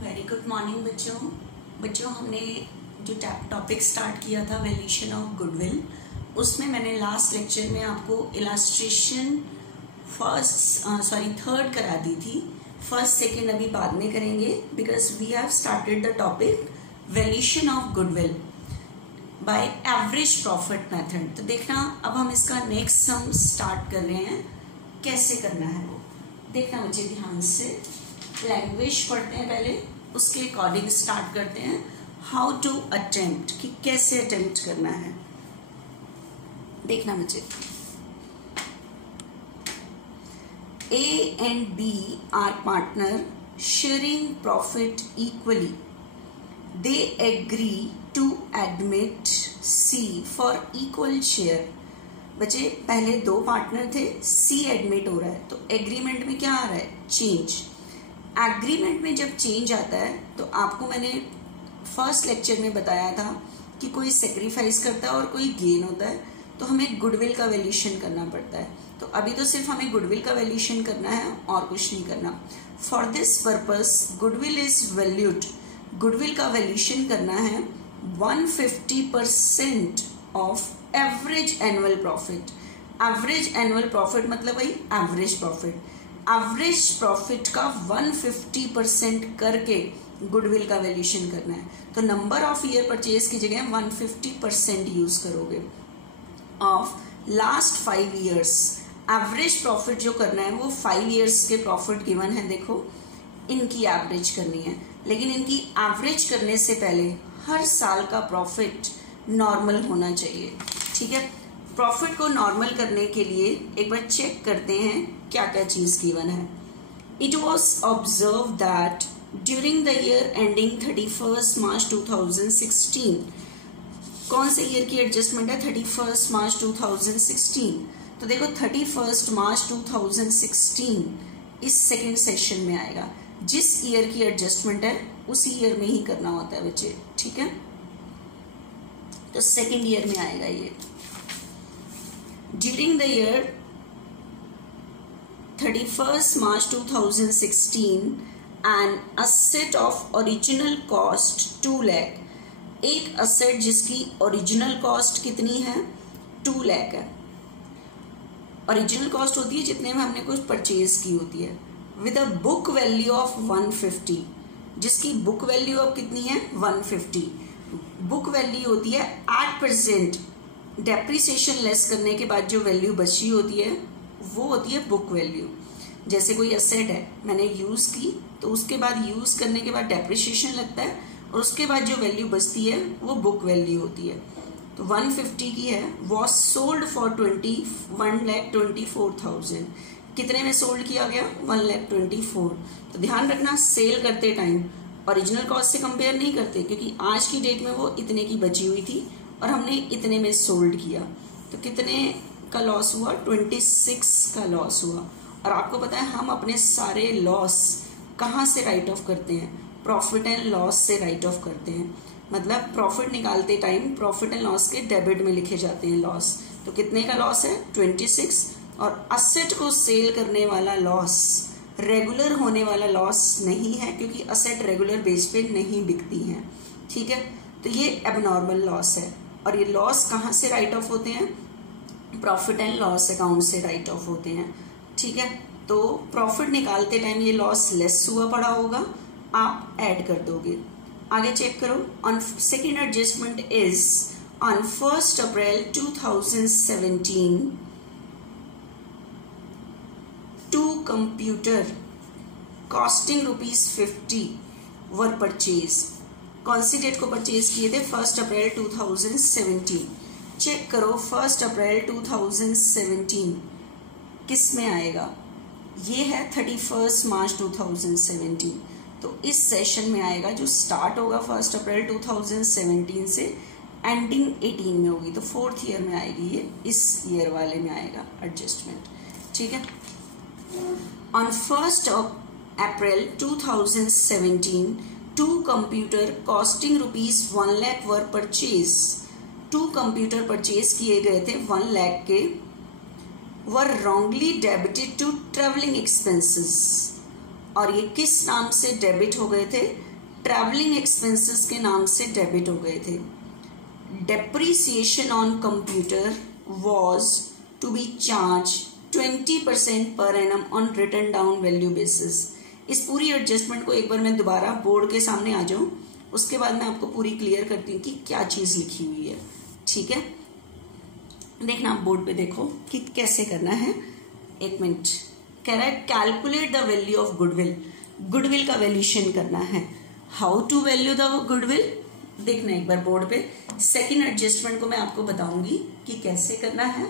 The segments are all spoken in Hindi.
वेरी गुड मॉर्निंग बच्चों हमने जो टॉपिक स्टार्ट किया था वैल्यूएशन ऑफ गुडविल, उसमें मैंने लास्ट लेक्चर में आपको इलास्ट्रेशन थर्ड करा दी थी। फर्स्ट सेकेंड अभी बाद में करेंगे because we have started the topic valuation of goodwill by average profit method. तो देखना अब हम इसका नेक्स्ट सम स्टार्ट कर रहे हैं, कैसे करना है वो देखना मुझे ध्यान से। लैंग्वेज पढ़ते हैं पहले, उसके अकॉर्डिंग स्टार्ट करते हैं। हाउ टू अटेम्प्ट, कि कैसे अटेम्प्ट करना है देखना मुझे। A and B are partner sharing profit equally. They agree to admit C for equal share. बच्चे पहले दो पार्टनर थे, C एडमिट हो रहा है तो एग्रीमेंट में क्या आ रहा है? चेंज। एग्रीमेंट में जब चेंज आता है तो आपको मैंने फर्स्ट लेक्चर में बताया था कि कोई सेक्रीफाइस करता है और कोई गेन होता है, तो हमें गुडविल का वैल्यूएशन करना पड़ता है। तो अभी तो सिर्फ हमें गुडविल का वैल्यूएशन करना है और कुछ नहीं करना। For this purpose goodwill is valued, goodwill का वैल्यूएशन करना है 150% of average annual profit. Average annual profit मतलब वही एवरेज प्रॉफिट। एवरेज प्रॉफिट का 150% करके गुडविल का वैल्यूएशन करना है। तो नंबर ऑफ ईयर परचेज की जगह 150% यूज करोगे of last 5 years. Average profit जो करना है वो 5 ईयर्स के प्रॉफिट गिवन है, देखो इनकी एवरेज करनी है। लेकिन इनकी एवरेज करने से पहले हर साल का प्रॉफिट नॉर्मल होना चाहिए, ठीक है। प्रॉफिट को नॉर्मल करने के लिए एक बार चेक करते हैं क्या क्या चीज गिवन है। It was observe that during the year ending 31 March 2016, कौन से ईयर की एडजस्टमेंट है? 31 मार्च 2016। तो देखो 31 मार्च 2016 इस सेकेंड सेशन में आएगा। जिस ईयर की एडजस्टमेंट है उसी ईयर में ही करना होता है बच्चे, ठीक है। तो सेकेंड ईयर में आएगा ये। During the year 31 March 2016 an asset of original cost 2 lakh, एक असेट जिसकी ओरिजिनल कॉस्ट कितनी है? 2 लाख है। ओरिजिनल कॉस्ट होती है जितने में हमने कुछ परचेज की होती है, with a book value of 150, जिसकी बुक वैल्यू अब कितनी है? 150। बुक वैल्यू होती है 8% डेप्रिसिएशन लेस करने के बाद जो वैल्यू बची होती है वो होती है बुक वैल्यू। जैसे कोई एसेट है मैंने यूज की, तो उसके बाद यूज करने के बाद डेप्रिसिएशन लगता है और उसके बाद जो वैल्यू बचती है वो बुक वैल्यू होती है। तो 150 की है, वॉज सोल्ड फॉर 1,24,000। कितने में सोल्ड किया गया? 1,24,000। तो ध्यान रखना सेल करते टाइम ओरिजिनल कॉस्ट से कंपेयर नहीं करते, क्योंकि आज की डेट में वो इतने की बची हुई थी और हमने इतने में सोल्ड किया। तो कितने का लॉस हुआ? 26 का लॉस हुआ। और आपको पता है हम अपने सारे लॉस कहाँ से राइट ऑफ करते हैं? प्रॉफिट एंड लॉस से राइट ऑफ करते हैं। मतलब प्रॉफिट निकालते टाइम प्रॉफिट एंड लॉस के डेबिट में लिखे जाते हैं लॉस। तो कितने का लॉस है? 26। और असेट को सेल करने वाला लॉस रेगुलर होने वाला लॉस नहीं है, क्योंकि असेट रेगुलर बेस पे नहीं बिकती है, ठीक है। तो ये एबनॉर्मल लॉस है। और ये लॉस कहाँ से राइट ऑफ होते हैं? प्रॉफिट एंड लॉस अकाउंट से राइट ऑफ होते हैं, ठीक है। तो प्रॉफिट निकालते टाइम ये लॉस लेस हुआ पड़ा होगा, आप ऐड कर दोगे। आगे चेक करो। On second adjustment is on 1 April 2017 to computer costing ₹50 were purchase. कौन सी डेट को परचेज किए थे? 1 अप्रैल 2017। चेक करो 1 अप्रैल 2017 किस में आएगा? ये है 31 मार्च 2017। तो इस सेशन में आएगा जो स्टार्ट होगा 1 अप्रैल 2017 से एंडिंग 18 में होगी। तो 4th ईयर में आएगी ये, इस ईयर वाले में आएगा एडजस्टमेंट, ठीक है। On 1 April 2017 to computer costing ₹1 lakh were purchase. 2 computer purchase किए गए थे 1 लाख के, were wrongly debited to travelling expenses. और ये किस नाम से डेबिट हो गए थे? ट्रैवलिंग एक्सपेंसेस के नाम से डेबिट हो गए थे। Depreciation on computer was to be charge 20% per annum on written down value basis. इस पूरी एडजस्टमेंट को एक बार मैं दोबारा बोर्ड के सामने आ जाऊं, उसके बाद मैं आपको पूरी क्लियर करती हूँ कि क्या चीज लिखी हुई है। ठीक है, देखना आप बोर्ड पे देखो कि कैसे करना है। एक मिनट, कह रहा है calculate the value of goodwill. Goodwill का वैल्यूएशन करना है। How to value the goodwill, देखना एक बार बोर्ड पे। सेकेंड एडजस्टमेंट को मैं आपको बताऊंगी कि कैसे करना है।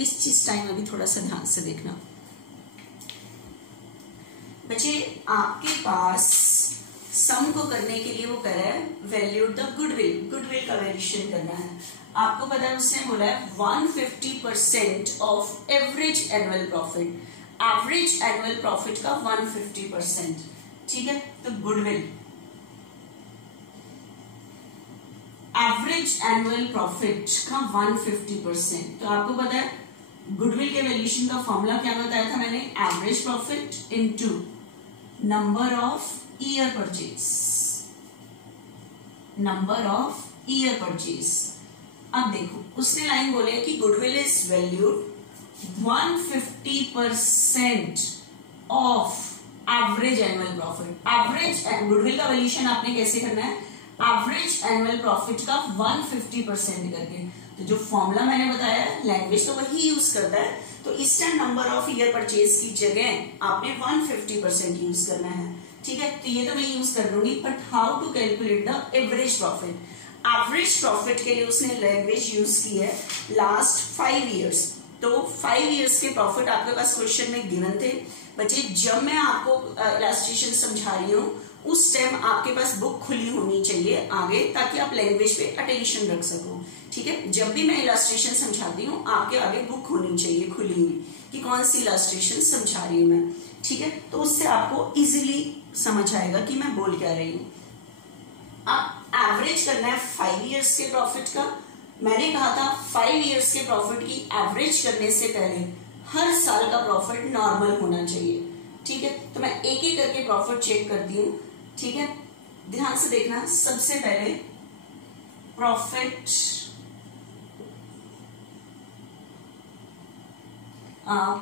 इस चीज टाइम अभी थोड़ा सा ध्यान से देखना। बच्चे आपके पास सम को करने के लिए वो कह रहा है वैल्यू द गुडविल, गुडविल का वैल्यूएशन करना है। आपको पता है उसने बोला है 150% of average annual profit, average annual profit का 150%। ठीक है, तो गुडविल एवरेज एनुअल प्रॉफिट का 150%। तो आपको पता है गुडविल के वैल्यूएशन का फॉर्मूला क्या बताया था मैंने, average profit into number of year purchase, number of year purchase. अब देखो उसने लाइन बोले कि goodwill is valued 150% of average annual profit. Average goodwill का वैल्यूएशन आपने कैसे करना है, एवरेज एनुअल प्रॉफिट का 150% करके। तो जो फॉर्मूला मैंने बताया है लैंग्वेज तो वही यूज करता है, तो इस time number of year purchase की जगह आपने 150% यूज करना है। ठीक है, तो ये तो मैं यूज कर लूंगी, but how to calculate the average profit. Average profit के लिए उसने लैंग्वेज यूज की है लास्ट 5 ईयर्स। तो 5 ईयर्स के प्रॉफिट आपके पास क्वेश्चन में गिवन थे। बच्चे जब मैं आपको इलस्ट्रेशन समझा रही हूँ उस टाइम आपके पास बुक खुली होनी चाहिए आगे, ताकि आप लैंग्वेज पे अटेंशन रख सको। ठीक है, जब भी मैं इलस्ट्रेशन समझाती हूँ आपके आगे बुक होनी चाहिए खुली हुई कि कौन सी इलस्ट्रेशन समझा रही हूँ मैं। ठीक है, तो उससे आपको इजीली समझ आएगा कि मैं बोल क्या रही हूँ। अब एवरेज करना है 5 ईयर्स के प्रॉफिट का। मैंने कहा था 5 ईयर्स के प्रॉफिट की एवरेज करने से पहले हर साल का प्रॉफिट नॉर्मल होना चाहिए। ठीक है, तो मैं एक एक करके प्रॉफिट चेक करती हूँ। ठीक है, ध्यान से देखना। सबसे पहले profit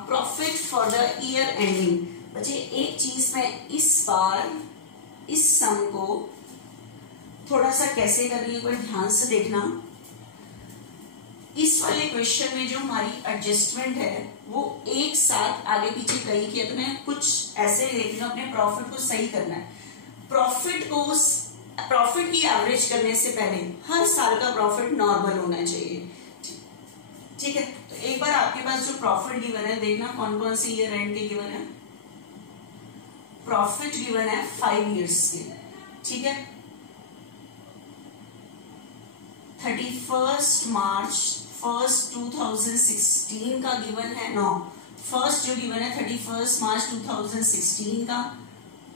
profit for the year ending. बच्चे एक चीज मैं इस बार इस सम को थोड़ा सा कैसे कर रही हूं, पर ध्यान से देखना। इस वाले क्वेश्चन में जो हमारी एडजस्टमेंट है वो एक साथ आगे पीछे कहीं किया, तो मैं कुछ ऐसे देख रही हूँ। अपने प्रॉफिट को सही करना है। प्रॉफिट की एवरेज करने से पहले हर साल का प्रॉफिट नॉर्मल होना चाहिए। ठीक है, तो एक बार आपके पास जो प्रॉफिट गिवन है देखना कौन कौन सी ईयर एंड के गिवन है। प्रॉफिट गिवन है 5 ईयर्स के। ठीक है, 31 मार्च 2016 का गिवन है। फर्स्ट जो गिवन है 31 मार्च 2016 का,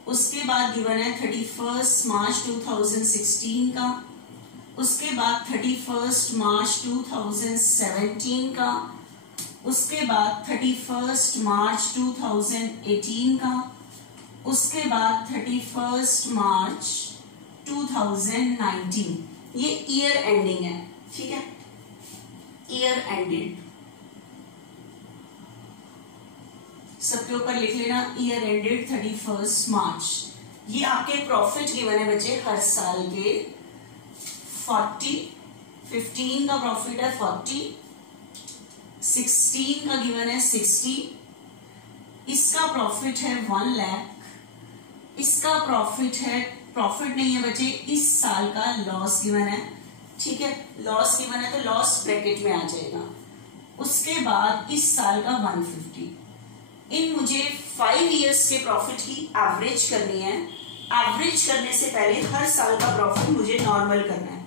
उसके बाद गिवन है 31 मार्च 2016 का, उसके बाद 31 मार्च 2017 का, उसके बाद 31 मार्च 2018 का, उसके बाद 31 मार्च 2019। ये ईयर एंडिंग है। ठीक है, ईयर एंडेड सबके ऊपर लिख लेना, ईयर एंडेड 31 मार्च। ये आपके प्रॉफिट गिवन है बच्चे हर साल के 40, 15 का प्रॉफिट है 40, 16 का गिवन है 60, इसका प्रॉफिट है 1 लाख, इसका प्रॉफिट नहीं है बच्चे, इस साल का लॉस गिवन है। ठीक है, लॉस गिवन है तो लॉस ब्रैकेट में आ जाएगा। उसके बाद इस साल का 150। इन मुझे 5 इयर्स के प्रॉफिट की एवरेज करनी है। एवरेज करने से पहले हर साल का प्रॉफिट मुझे नॉर्मल करना है।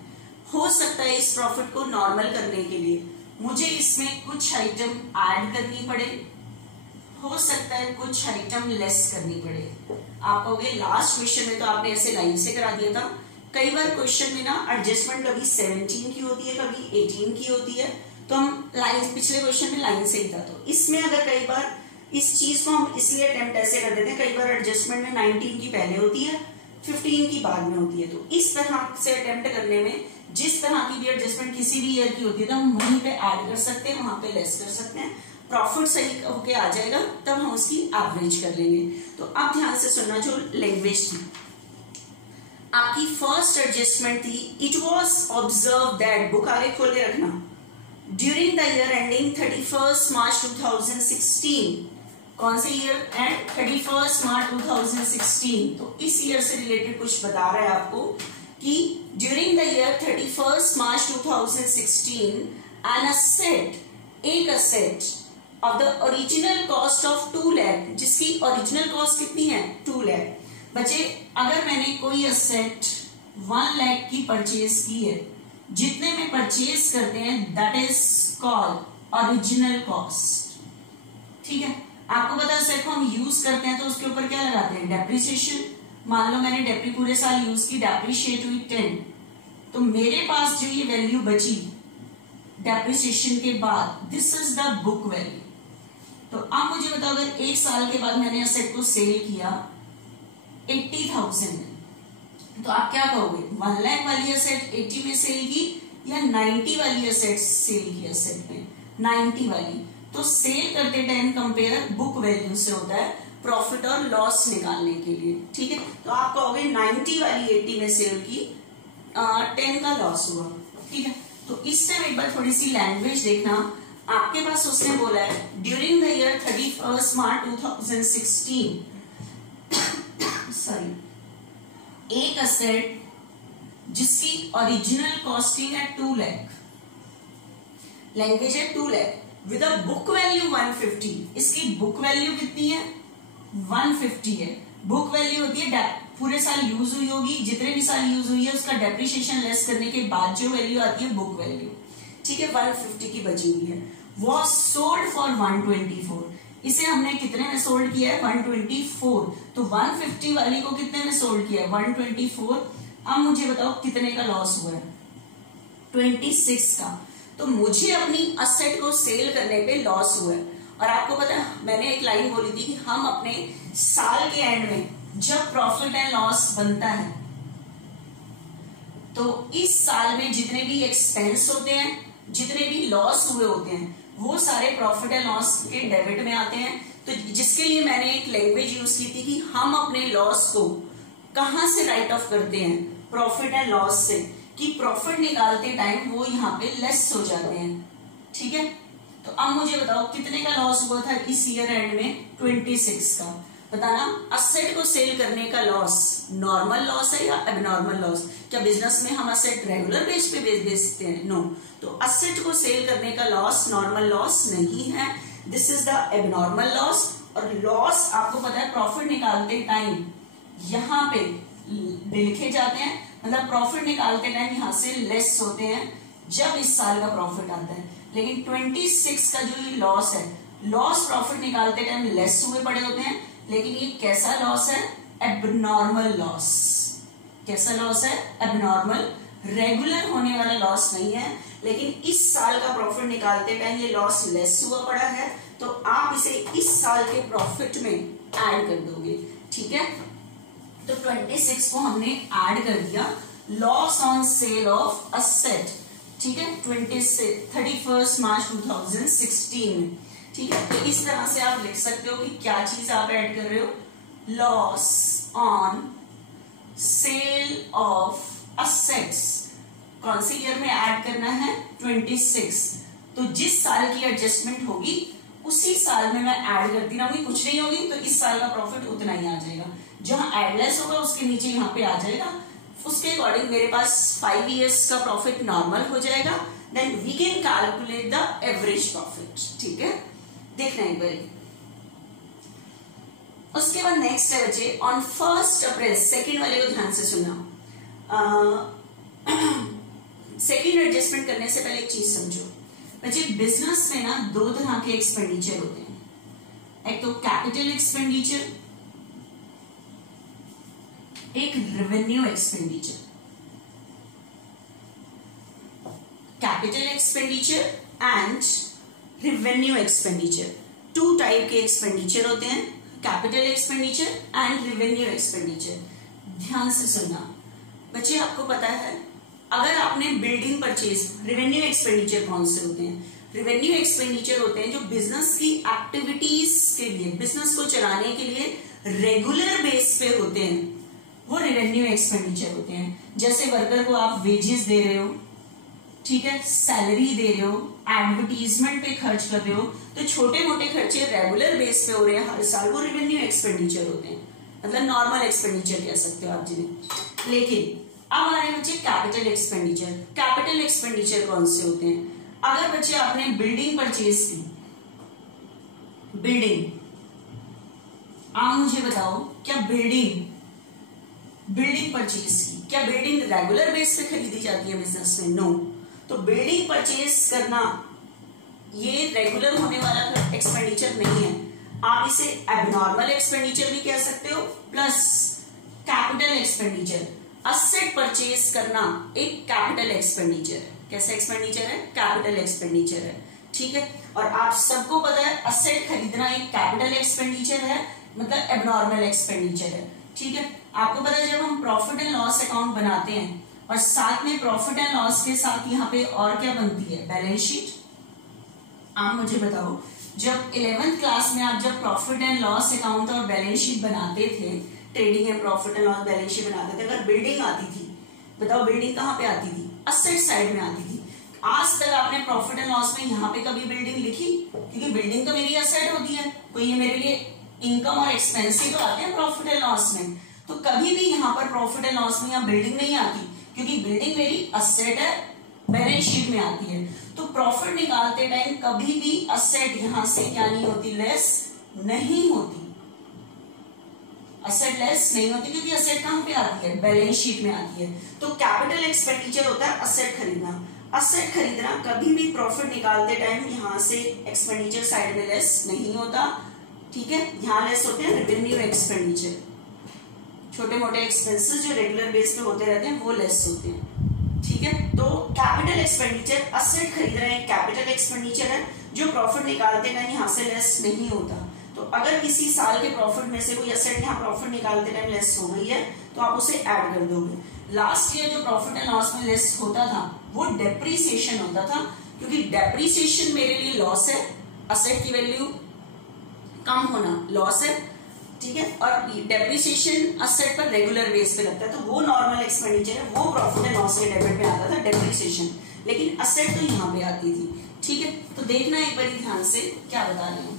हो सकता है इस प्रॉफिट को नॉर्मल करने के लिए मुझे इसमें कुछ आइटम ऐड करनी पड़े, हो सकता है कुछ आइटम लेस करनी पड़े। आप कहोगे लास्ट क्वेश्चन में तो आपने ऐसे लाइन से करा दिया था। कई बार क्वेश्चन में ना एडजस्टमेंट कभी 17 की होती है, कभी 18 की होती है, तो हम लाइन, पिछले क्वेश्चन में लाइन से ही था। तो इसमें अगर कई बार इस चीज को हम इसलिए अटेम्प्ट ऐसे कर देते हैं, कई बार एडजस्टमेंट में 19 की पहले होती है, 15 की बाद में होती है। तो इस तरह से अटेम्प्ट करने में जिस तरह की भी एडजस्टमेंट किसी भी ईयर की होती है तो हम वहीं पे ऐड कर सकते हैं, वहां पे लेस कर सकते हैं, प्रॉफिट सही होके आ जाएगा, तब हम उसकी एवरेज कर लेंगे। तो अब ध्यान से सुनना, जो लैंग्वेज थी आपकी फर्स्ट एडजस्टमेंट थी, it was observe that, book आगे खोल के रखना, during the year ending 31 March 2016, कौन से ईयर एंड 31 मार्च 2016, तो इस ईयर से रिलेटेड कुछ बता रहा है आपको कि during the year 31 March 2016 an asset, एक asset of the original cost of 2 lakh, जिसकी ओरिजिनल कॉस्ट कितनी है 2 लाख। बच्चे अगर मैंने कोई असेट 1 लाख की परचेज की है, जितने में परचेज करते हैं that is called original cost. ठीक है, आपको पता है असेट को हम यूज करते हैं तो उसके ऊपर क्या लगाते हैं, डेप्रिसिएशन। मान लो मैंने डेप्री पूरे साल यूज की, डेप्रिशिएट हुई 10, तो मेरे पास जो ये वैल्यू बची डेप्रिसिएशन के बाद, this is the book value. तो अब मुझे बताओ अगर एक साल के बाद मैंने असेट को सेल किया 80,000 में, तो आप क्या कहोगे, 1 लाख वाली असेट 80 में सेल की या 90 वाली असेट सेल की, असेट में 90 वाली। तो सेल करते टाइम कंपेयर बुक वैल्यू से होता है प्रॉफिट और लॉस निकालने के लिए। ठीक है, तो आप कहोगे 90 वाली 80 में सेल की, 10 का लॉस हुआ। ठीक है, तो इस टाइम एक बार थोड़ी सी लैंग्वेज देखना, आपके पास उसने बोला है during the year 31 March 2016 sorry, एक असेट जिसकी ओरिजिनल कॉस्टिंग है 2 लाख, लैंग्वेज है 2 lakh with a book value 150, इसकी बुक वैल्यू कितनी है 150 है। बुक वैल्यू होती है पूरे साल यूज हुई होगी, जितने भी साल यूज हुई है उसका डेप्रिसिएशन लेस करने के बाद जो वैल्यू आती है बुक वैल्यू। ठीक है, 150 की बची हुई है। वॉज सोल्ड फॉर 124, इसे हमने कितने में सोल्ड किया है 124, तो 150 वाली को कितने में सोल्ड किया है 124। अब मुझे बताओ कितने का लॉस हुआ है 26 का। तो मुझे अपनी असेट को सेल करने पे लॉस हुआ है। और आपको पता है मैंने एक लाइन बोली थी कि हम अपने साल के एंड में जब प्रॉफिट एंड लॉस बनता है तो इस साल में जितने भी एक्सपेंस होते हैं, जितने भी लॉस हुए होते हैं, वो सारे प्रॉफिट एंड लॉस के डेबिट में आते हैं। तो जिसके लिए मैंने एक लैंग्वेज यूज की थी कि हम अपने लॉस को कहां से राइट ऑफ करते हैं, प्रॉफिट एंड लॉस से, कि प्रॉफिट निकालते टाइम वो यहाँ पे लेस हो जाते हैं। ठीक है, तो अब मुझे बताओ कितने का लॉस हुआ था इस ईयर एंड में 26 का। बताना, असेट को सेल करने का लॉस नॉर्मल लॉस है या एबनॉर्मल लॉस? क्या बिजनेस में हम असेट रेगुलर बेस पे बेचते हैं? नो। तो असेट को सेल करने का लॉस नॉर्मल लॉस नहीं है, this is the abnormal loss. और लॉस आपको पता है प्रॉफिट निकालते टाइम यहाँ पे लिखे जाते हैं, मतलब प्रॉफिट निकालते टाइम यहाँ से लेस होते हैं जब इस साल का प्रॉफिट आता है। लेकिन 26 का जो ये लॉस है, लॉस प्रॉफिट निकालते टाइम लेस हुए पड़े होते हैं, लेकिन ये कैसा लॉस है? Abnormal loss. कैसा लॉस है? एबनॉर्मल, रेगुलर होने वाला लॉस नहीं है। लेकिन इस साल का प्रॉफिट निकालते टाइम ये लॉस लेस हुआ पड़ा है, तो आप इसे इस साल के प्रॉफिट में ऐड कर दोगे। ठीक है, तो 26 को हमने ऐड कर दिया loss on sale of asset. ठीक है, 31 मार्च 2016 में। ठीक है, तो इस तरह से आप लिख सकते हो कि क्या चीज आप ऐड कर रहे हो, loss on sale of assets. कौन से ईयर में ऐड करना है? 26। तो जिस साल की एडजस्टमेंट होगी उसी साल में मैं ऐड करती रहूंगी, कुछ नहीं होगी तो इस साल का प्रॉफिट उतना ही आ जाएगा। जहां एडलेस होगा उसके नीचे यहाँ पे आ जाएगा, उसके अकॉर्डिंग मेरे पास 5 इयर्स का प्रॉफिट नॉर्मल हो जाएगा। Then we can calculate the average profit. ठीक है, देखना एक बार। उसके बाद नेक्स्ट है बच्चे ऑन 1 अप्रैल, सेकेंड वाले को ध्यान से सुनना। सेकेंड एडजस्टमेंट करने से पहले एक चीज समझो बच्चे, बिजनेस में ना 2 तरह के एक्सपेंडिचर होते हैं, एक तो कैपिटल एक्सपेंडिचर, एक revenue expenditure. Capital expenditure and revenue expenditure, 2 type के एक्सपेंडिचर होते हैं, capital expenditure and revenue expenditure. ध्यान से सुनना बच्चे, आपको पता है अगर आपने बिल्डिंग परचेज, रेवेन्यू एक्सपेंडिचर कौन से होते हैं? रेवेन्यू एक्सपेंडिचर होते हैं जो बिजनेस की एक्टिविटीज के लिए, बिजनेस को चलाने के लिए रेगुलर बेस पे होते हैं, वो रेवेन्यू एक्सपेंडिचर होते हैं। जैसे वर्कर को आप वेजेस दे रहे हो, ठीक है, सैलरी दे रहे हो, एडवर्टीजमेंट पे खर्च कर रहे हो, तो छोटे मोटे खर्चे रेगुलर बेस पे हो रहे हैं हर साल, वो रेवेन्यू एक्सपेंडिचर होते हैं, मतलब नॉर्मल एक्सपेंडिचर कह सकते हो आप जिन्हें। लेकिन अब हमारे बच्चे कैपिटल एक्सपेंडिचर, कैपिटल एक्सपेंडिचर कौन से होते हैं? अगर बच्चे आपने बिल्डिंग परचेज की, बिल्डिंग, आप मुझे बताओ क्या बिल्डिंग परचेज की, क्या बिल्डिंग रेगुलर बेस पे खरीदी जाती है बिजनेस में? नो। तो बिल्डिंग परचेज करना ये रेगुलर होने वाला एक्सपेंडिचर नहीं है, आप इसे एबनॉर्मल एक्सपेंडिचर भी कह सकते हो, plus capital expenditure. Asset purchase करना एक कैपिटल एक्सपेंडिचर है। कैसा एक्सपेंडिचर है? कैपिटल एक्सपेंडिचर है, ठीक है। और आप सबको पता है असेट खरीदना एक कैपिटल एक्सपेंडिचर है, मतलब एबनॉर्मल एक्सपेंडिचर है, ठीक है। आपको पता है जब हम प्रॉफिट एंड लॉस अकाउंट बनाते हैं और साथ में प्रॉफिट एंड लॉस के साथ यहाँ पे और क्या बनती है? Balance sheet. आप मुझे बताओ जब 11th क्लास में आप जब प्रॉफिट एंड लॉस अकाउंट और बैलेंस शीट बनाते थे, trading and profit and loss balance sheet बनाते थे, अगर बिल्डिंग आती थी, बताओ बिल्डिंग कहाँ पे आती थी? असेट साइड में आती थी। आज तक आपने प्रॉफिट एंड लॉस में यहाँ पे कभी बिल्डिंग लिखी? क्योंकि बिल्डिंग तो मेरी असेट होती है, कोई ये मेरे लिए इनकम और एक्सपेंस ही तो आते हैं प्रॉफिट एंड लॉस में, तो कभी भी यहाँ पर प्रॉफिट एंड लॉस में यहाँ बिल्डिंग नहीं आती, क्योंकि बिल्डिंग मेरी असेट है, बैलेंस शीट में आती है। तो प्रॉफिट निकालते टाइम कभी भी असेट यहां से क्या नहीं होती? लेस नहीं होती, असेट लेस नहीं होती, क्योंकि असेट कहां पे आती है? बैलेंस शीट में आती है। तो कैपिटल एक्सपेंडिचर होता है असेट खरीदना। असेट खरीदना कभी भी प्रॉफिट निकालते टाइम यहां से एक्सपेंडिचर साइड में लेस नहीं होता, ठीक है। यहां लेस होते हैं रेवेन्यू एक्सपेंडिचर, छोटे मोटे एक्सपेंसेस जो रेगुलर बेस पे होते रहते हैं वो लेस होते हैं, ठीक है। तो कैपिटल एक्सपेंडिचर, असेट खरीद रहे हैं, कैपिटल एक्सपेंडिचर है जो प्रॉफिट निकालते टाइम यहां से लेस नहीं होता। तो अगर किसी साल के प्रॉफिट में से कोई असेट यहाँ प्रॉफिट निकालते टाइम लेस हो गई है तो आप उसे ऐड कर दोगे। लास्ट ईयर जो प्रॉफिट एंड लॉस में लेस होता था वो डेप्रीसिएशन होता था, क्योंकि डेप्रीसिएशन मेरे लिए लॉस है, असेट की वैल्यू कम होना लॉस है, ठीक है। और डेप्रीसिएशन असेट पर रेगुलर बेस पे लगता है, तो वो नॉर्मल एक्सपेंडिचर है, वो प्रॉफिट एंड लॉस के डेबिट में आता था डेप्रीसिएशन, लेकिन असेट तो यहाँ पे आती थी, ठीक है। तो देखना एक बार ध्यान से क्या बता रही हूँ।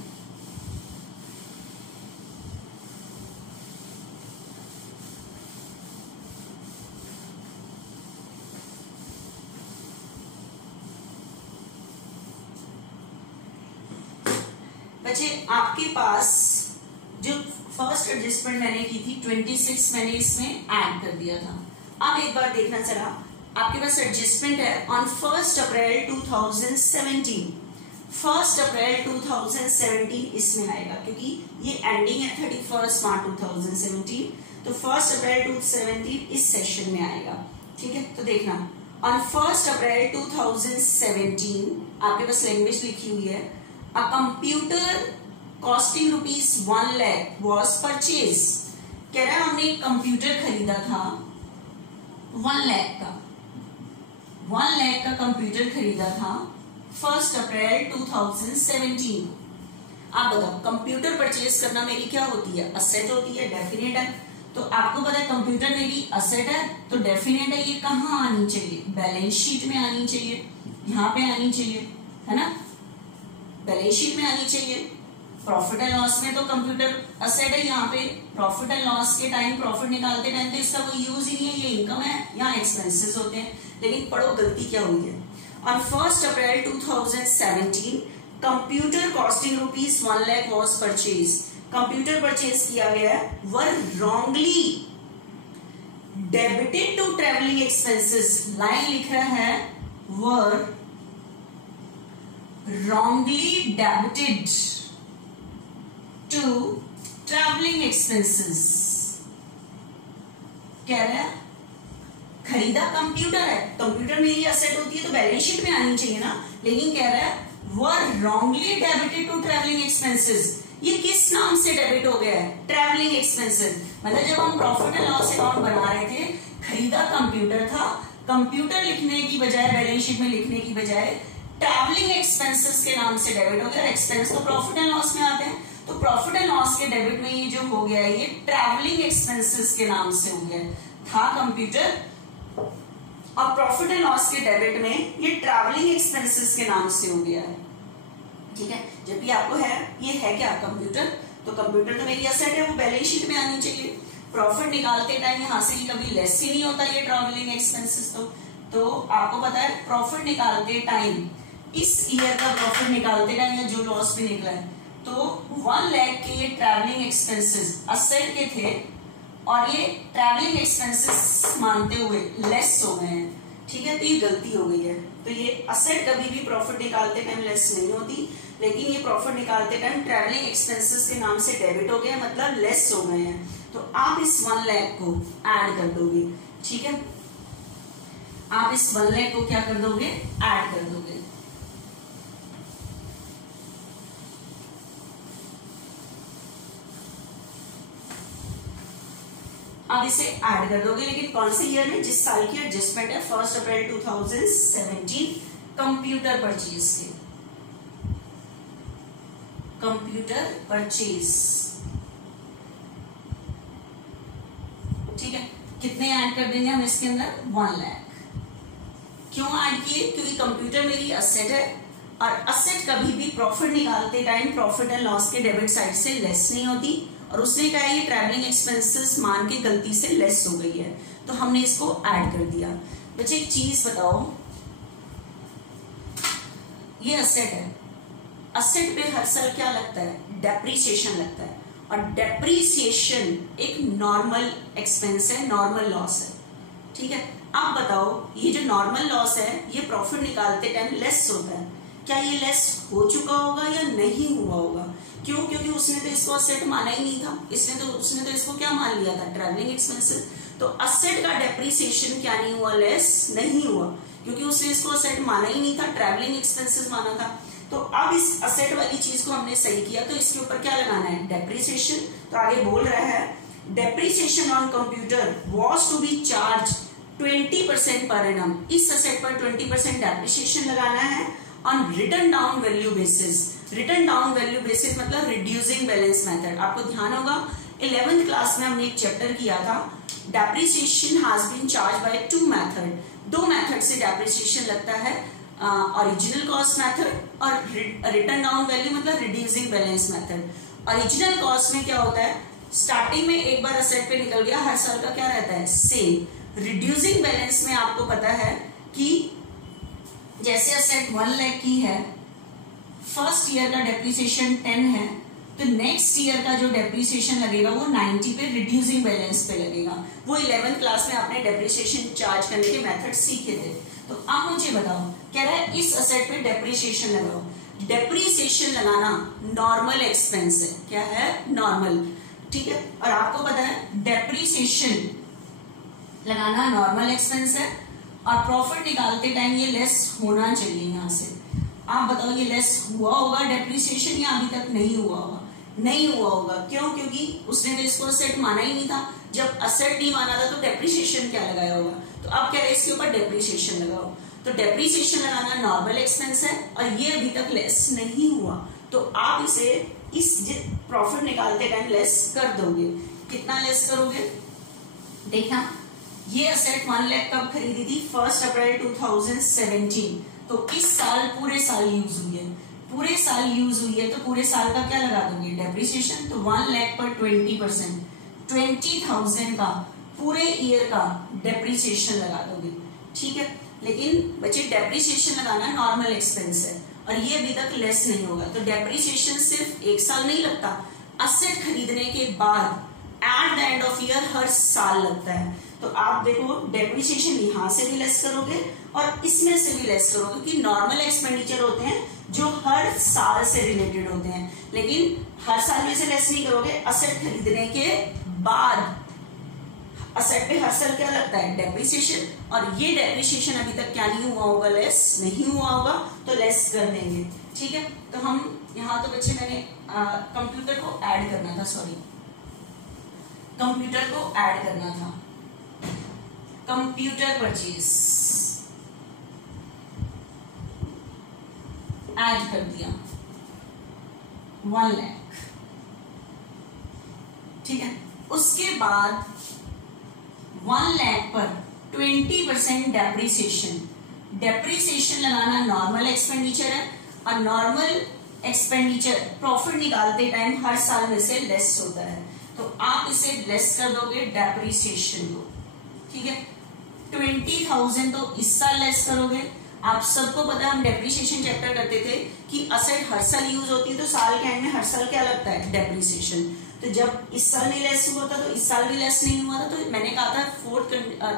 बच्चे आपके पास जो फर्स्ट एडजस्टमेंट मैंने की थी 26 मैंने इसमें ऐड कर दिया था। अब एक बार देखना चला, आपके पास एडजस्टमेंट है ऑन 1 अप्रैल 2017। 1 अप्रैल 2017 इसमें आएगा, क्योंकि ये एंडिंग है 31 मार्च 2017, तो 1 अप्रैल 2017 इस सेशन में आएगा, ठीक है। तो देखना ऑन 1 अप्रैल 2017 आपके पास लैंग्वेज लिखी हुई है, A computer costing ₹1 lakh was purchased। कह रहा है हमने एक कंप्यूटर खरीदा था 1 लाख का, 1 लाख का कंप्यूटर खरीदा था 1 अप्रैल 2017। आप बताओ कंप्यूटर परचेज करना मेरी क्या होती है? असेट होती है, डेफिनेट है। तो आपको पता है कंप्यूटर मेरी असेट है, तो डेफिनेट है ये कहाँ आनी चाहिए? बैलेंस शीट में आनी चाहिए, यहाँ पे आनी चाहिए, है ना, बैलेंस शीट में आनी चाहिए। प्रॉफिट एंड लॉस में तो कंप्यूटर असेट है, यहाँ पे प्रॉफिट एंड लॉस के टाइम प्रॉफिट निकालते टाइम तो इसका कोई यूज ही नहीं है, ये इनकम है, यहाँ एक्सपेंसेस होते हैं। लेकिन पढ़ो गलती क्या हुई है। On 1 April 2017 computer costing ₹1 lakh was purchase, computer purchase किया गया है, were wrongly debited to travelling expenses. Line लिख रहा है वर wrongly debited to traveling expenses। कह रहा है खरीदा कंप्यूटर है, कंप्यूटर मेरी असेट होती है तो बैलेंस शीट में आनी चाहिए ना, लेकिन कह रहा है were wrongly debited to traveling expenses। ये किस नाम से डेबिट हो गया है? Travelling expenses. मतलब जब हम प्रॉफिट एंड लॉस अकाउंट बना रहे थे, खरीदा कंप्यूटर था, कंप्यूटर लिखने की बजाय, बैलेंस शीट में लिखने की बजाय ट्रैवलिंग एक्सपेंसेस के नाम से डेबिट हो गया। एक्सपेंस तो प्रॉफिट एंड लॉस में आते हैं, तो प्रॉफिट एंड लॉस के डेबिट में ये जो हो गया है, ये ट्रैवलिंग एक्सपेंसेस के नाम से हो गया था कंप्यूटर, और प्रॉफिट एंड लॉस के डेबिट में ये ट्रैवलिंग एक्सपेंसेस के नाम से हो गया है। ठीक है, जबकि आपको है, ये है क्या? कंप्यूटर। तो कंप्यूटर तो मेरी असेट है, वो बैलेंस शीट में आनी चाहिए। प्रॉफिट निकालते टाइम यहाँ से कभी लेस ही नहीं होता ये ट्रैवलिंग एक्सपेंसेस। तो आपको पता है प्रॉफिट निकालते टाइम, इस ईयर का प्रॉफिट निकालते टाइम या जो लॉस भी निकला है, तो 1 लाख के ये ट्रैवलिंग एक्सपेंसेस असेट के थे, और ये ट्रैवलिंग एक्सपेंसेस मानते हुए लेस हो गए हैं। ठीक है, तो ये गलती हो गई है। तो ये असेट कभी भी प्रॉफिट निकालते टाइम लेस नहीं होती, लेकिन ये प्रॉफिट निकालते टाइम ट्रैवलिंग एक्सपेंसेस के नाम से डेबिट हो गए, मतलब लेस हो गए हैं। तो आप इस 1 लाख को ऐड कर दोगे। ठीक है, आप इस 1 लाख को क्या कर दोगे? ऐड कर दोगे। अब इसे ऐड कर दोगे, लेकिन कौन से ईयर में? जिस साल की एडजस्टमेंट है 1 अप्रैल 2017, कंप्यूटर परचेज के, कंप्यूटर परचेज। ठीक है, कितने ऐड कर देंगे हम इसके अंदर? 1 लाख। क्यों ऐड किए? क्योंकि कंप्यूटर मेरी असेट है, और असेट कभी भी प्रॉफिट निकालते टाइम प्रॉफिट एंड लॉस के डेबिट साइड से लेस नहीं होती, और उसने कहा ये ट्रैवलिंग एक्सपेंसेस मान के गलती से लेस हो गई है, तो हमने इसको ऐड कर दिया। बच्चे एक चीज बताओ, ये असेट है, असेट पे हर साल क्या लगता है? डेप्रीसिएशन लगता है, और डेप्रीसिएशन एक नॉर्मल एक्सपेंस है, नॉर्मल लॉस है। ठीक है, अब बताओ ये जो नॉर्मल लॉस है, ये प्रॉफिट निकालते टाइम लेस होता है, क्या ये लेस हो चुका होगा या नहीं हुआ होगा? क्यों? क्योंकि उसने तो इसको असेट माना ही नहीं था, उसने तो इसको क्या मान लिया था? Travelling expenses. तो असेट का डेप्रीसिएशन क्या नहीं हुआ? लेस नहीं हुआ, क्योंकि उसने इसको असेट माना ही नहीं था, ट्रैवलिंग एक्सपेंसेस माना था। तो अब इस असेट वाली चीज को हमने सही किया, तो इसके ऊपर क्या लगाना है? डेप्रीसिएशन। तो आगे बोल रहा है depreciation on computer was to be charge 20% per annum. इस असेट पर 20% डेप्रीसिएशन लगाना है on written down value basis. Return down value basis मतलब रिड्यूसिंग बैलेंस मेथड। आपको ध्यान होगा 11th क्लास में हमने एक चैप्टर किया था, depreciation has been charge by 2 method. 2 method से डेप्रीसिएशन लगता है, ओरिजिनल कॉस्ट मेथड और रिटर्न डाउन वैल्यू मतलब reducing balance method. Original cost में क्या होता है? स्टार्टिंग में एक बार असेट पे निकल गया, हर साल का क्या रहता है? सेम। रिड्यूसिंग बैलेंस में आपको पता है कि जैसे असेट 1 लाख की है, फर्स्ट ईयर का डेप्रीसिएशन 10 है, तो नेक्स्ट ईयर का जो डेप्रीसिएशन लगेगा वो 90 पे रिड्यूसिंग बैलेंस पे लगेगा। वो 11th क्लास में आपने डेप्रीसिएशन चार्ज करने के मेथड सीखे थे। तो अब मुझे बताओ, कह रहा है इस असेट पे डेप्रीसिएशन लगाओ। डेप्रीसिएशन लगाना नॉर्मल एक्सपेंस है। क्या है? नॉर्मल। ठीक है, और आपको पता है डेप्रीसिएशन लगाना नॉर्मल एक्सपेंस है, और प्रॉफिट निकालते टाइम ये लेस होना चाहिए यहाँ से। आप बताओ ये लेस हुआ होगा डेप्रीसिएशन या अभी तक नहीं हुआ होगा? नहीं हुआ होगा। क्यों? क्योंकि उसने तो इसको असेट माना ही नहीं था। जब असेट नहीं माना था तो डेप्रीसिएशन क्या लगाया होगा? तो अब कह रहे हैं इसके ऊपर डेप्रीसिएशन लगाओ। तो डेप्रीसिएशन लगाना नॉर्मल एक्सपेंस है, और ये अभी तक लेस नहीं हुआ, तो आप इसे इस प्रॉफिट निकालते टाइम लेस कर दोगे। कितना लेस करोगे? देखा, ये असेट 1 लाख कब खरीदी थी? 1 अप्रैल 2017। तो इस साल पूरे साल यूज हुई है, पूरे साल यूज हुई है, तो पूरे साल का क्या लगा दोगे? डेप्रीसिएशन। तो 1 लाख पर 20%, 20,000 का पूरे ईयर का डेप्रीसिएशन लगा दोगे। ठीक है, लेकिन बच्चे डेप्रीसिएशन लगाना नॉर्मल एक्सपेंस है, और ये अभी तक लेस नहीं होगा। तो डेप्रीसिएशन सिर्फ 1 साल नहीं लगता, असेट खरीदने के बाद at the end of year हर साल लगता है। तो आप देखो डेप्रीसिएशन यहां से भी लेस करोगे और इसमें से भी लेस करोगे, क्योंकि नॉर्मल एक्सपेंडिचर होते हैं जो हर साल से रिलेटेड होते हैं, लेकिन हर साल में से लेस नहीं करोगे। असेट खरीदने के बाद असेट पे हर साल क्या लगता है? डेप्रीसिएशन, और ये डेप्रीसिएशन अभी तक क्या नहीं हुआ होगा? लेस नहीं हुआ होगा, तो लेस कर देंगे। ठीक है, तो हम यहाँ तो बच्चे मैंने कंप्यूटर को ऐड करना था, सॉरी कंप्यूटर को ऐड करना था, कंप्यूटर परचेज ऐड कर दिया 1 लाख, ठीक है। उसके बाद 1 लाख पर 20% डेप्रिसिएशन लगाना नॉर्मल एक्सपेंडिचर है, और नॉर्मल एक्सपेंडिचर प्रॉफिट निकालते टाइम हर साल में से लेस होता है, तो आप इसे लेस कर दोगे डेप्रिसिएशन को, ठीक है। 20,000 तो इस साल लेस करोगे। आप सबको पता है, हम डेप्रिसिएशन चैप्टर करते थे कि असेट हर साल यूज होती है, तो साल के एंड में हर साल क्या लगता है, डेप्रिसिएशन। तो जब इस साल नहीं लेस हुआ था तो इस साल भी लेस नहीं हुआ था, तो मैंने कहा था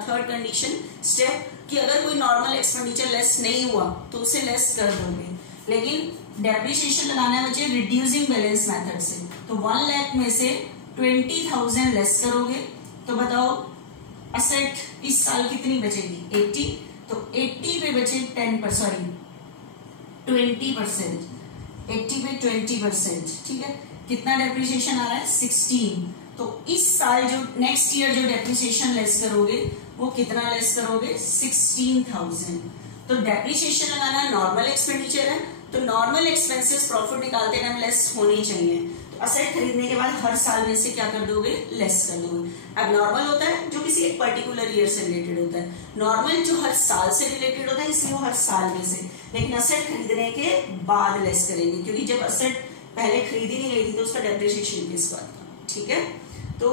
थर्ड कंडीशन स्टेप कि अगर कोई नॉर्मल एक्सपेंडिचर लेस नहीं हुआ तो उसे लेस कर दोगे, लेकिन डेप्रिसिएशन लगाना है बच्चे रिड्यूसिंग बैलेंस मेथड से। तो 1 लाख में से 20,000 लेस करोगे तो बताओ असेट इस साल कितनी बचेगी, 80। तो 80 पे बचे 20%, 80 पे 20%, ठीक है। कितना डेप्रिसिएशन आ रहा है, 16। तो इस साल जो नेक्स्ट ईयर जो डेप्रिसिएशन लेस करोगे वो कितना लेस करोगे, 16,000। तो डेप्रिसिएशन लगाना नॉर्मल एक्सपेंडिचर है, तो नॉर्मल एक्सपेंसेस प्रॉफिट निकालते टाइम लेस होनी चाहिए। तो असेट खरीदने के बाद हर साल में से क्या कर दोगे, लेस कर दोगे। अब नॉर्मल होता है जो किसी एक पर्टिकुलर ईयर से रिलेटेड होता है, नॉर्मल जो हर साल से रिलेटेड होता है, इसलिए वो हर साल में से, लेकिन असेट खरीदने के बाद लेस करेंगे, क्योंकि जब असेट पहले खरीदी नहीं गई थी तो उसका डेप्रिसिएशन किस बात का, ठीक है। तो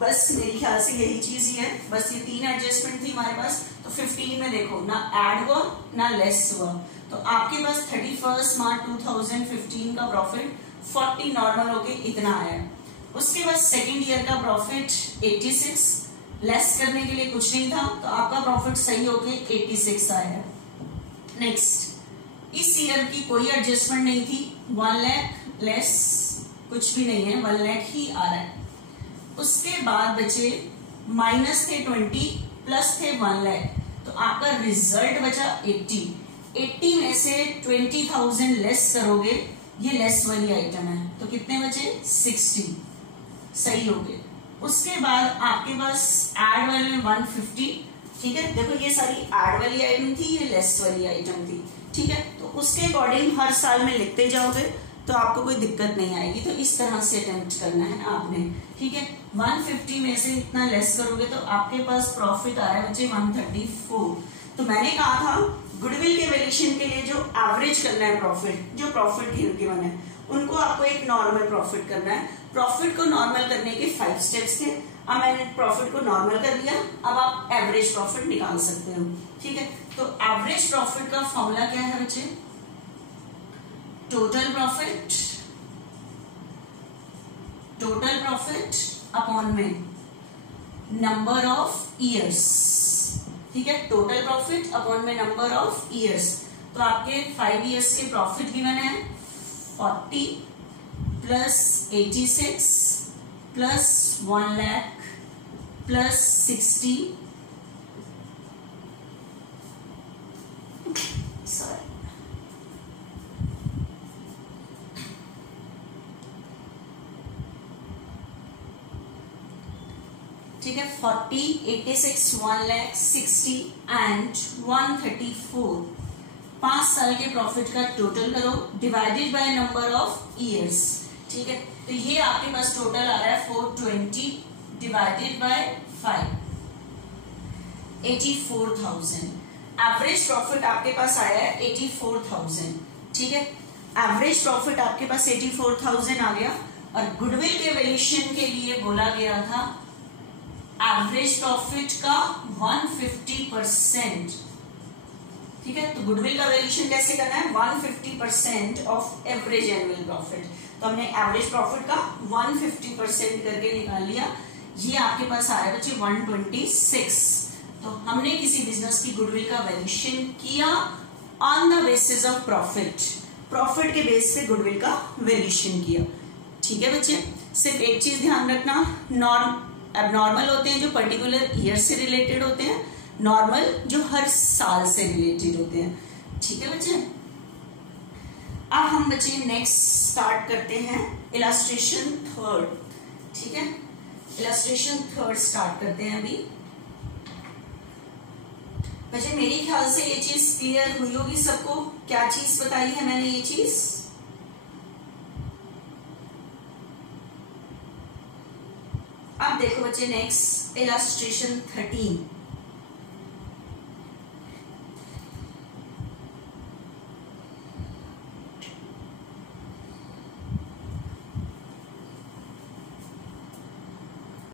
बस मेरे ख्याल से यही चीज ही है, बस ये 3 एडजस्टमेंट थी हमारे पास। तो 15 में देखो ना ऐड हुआ ना लेस हुआ, तो आपके पास 31 मार्च 2015 का प्रॉफिट 40 नॉर्मल होके इतना आया। उसके बाद सेकेंड ईयर का प्रॉफिट 86, लेस करने के लिए कुछ नहीं था, तो आपका प्रॉफिट सही होके 86 आया। नेक्स्ट, इस ईयर की कोई एडजस्टमेंट नहीं थी, 1 लाख लेस कुछ भी नहीं है, 1 लाख ही आ रहा है। उसके बाद बचे माइनस थे 20, प्लस थे 1 लाख, तो आपका रिजल्ट बचा 80 में से 20,000 लेस करोगे, ये लेस वाली आइटम है, तो कितने बचे 60, सही हो गए। उसके बाद आपके पास ऐड वाले में 150, ठीक है। देखो ये सारी ऐड वाली आइटम थी, ये लेस वाली आइटम थी, ठीक है। तो उसके अकॉर्डिंग हर साल में लिखते जाओगे तो आपको कोई दिक्कत नहीं आएगी। तो इस तरह से अटेम्प्ट करना है आपने, ठीक है। 150 में से इतना लेस करोगे तो आपके पास प्रॉफिट आ रहा है बच्चे 134। तो मैंने कहा था गुडविल के वैल्यूएशन के लिए जो एवरेज करना है प्रॉफिट, जो प्रॉफिट गिवन है, उनको आपको एक नॉर्मल प्रॉफिट करना है। प्रॉफिट को नॉर्मल करने के 5 स्टेप्स थे। अब मैंने प्रॉफिट को नॉर्मल कर दिया, अब आप एवरेज प्रॉफिट निकाल सकते हो, ठीक है। तो एवरेज प्रॉफिट का फॉर्मूला क्या है बच्चे, टोटल प्रॉफिट अपॉन में नंबर ऑफ ईयर्स, ठीक है। टोटल प्रॉफिट अपॉन में नंबर ऑफ ईयर्स। तो आपके 5 ईयर्स के प्रॉफिट गिवन है 40 plus 86 plus 1 lakh plus 60, sorry, ठीक है। 40, 86, 1 लाख 60 एंड 134, 5 साल के प्रॉफिट का टोटल करो divided by number of years, ठीक है। तो ये आपके पास टोटल आ रहा है 420 डिवाइडेड बाय 5, 84,000। एवरेज प्रॉफिट आपके पास आया है 84,000, ठीक है। एवरेज प्रॉफिट आपके पास 84,000 आ गया, और गुडविल के वैल्यूएशन के लिए बोला गया था एवरेज प्रॉफिट का 150%, ठीक है। तो गुडविल का वैल्यूएशन कैसे करना है, 150% ऑफ एवरेज एनुअल प्रॉफिट। तो हमने एवरेज प्रॉफिट का 150% करके निकाल लिया। ये आपके पास आ रहा है बच्चे 126। तो हमने किसी बिजनेस की गुडविल का वैल्यूएशन किया on the basis of profit के बेस पे गुडविल का वैल्यूएशन किया, ठीक है बच्चे। सिर्फ एक चीज ध्यान रखना, एबनॉर्मल होते हैं जो पर्टिकुलर ईयर से रिलेटेड होते हैं, नॉर्मल जो हर साल से रिलेटेड होते हैं, ठीक है बच्चे। अब हम बच्चे नेक्स्ट स्टार्ट करते हैं इलस्ट्रेशन थर्ड। ठीक है, इलस्ट्रेशन थर्ड स्टार्ट करते हैं अभी। बच्चे मेरे ख्याल से ये चीज क्लियर हुई होगी सबको। क्या चीज बताई है मैंने ये चीज? अब देखो बच्चे नेक्स्ट इलस्ट्रेशन 13।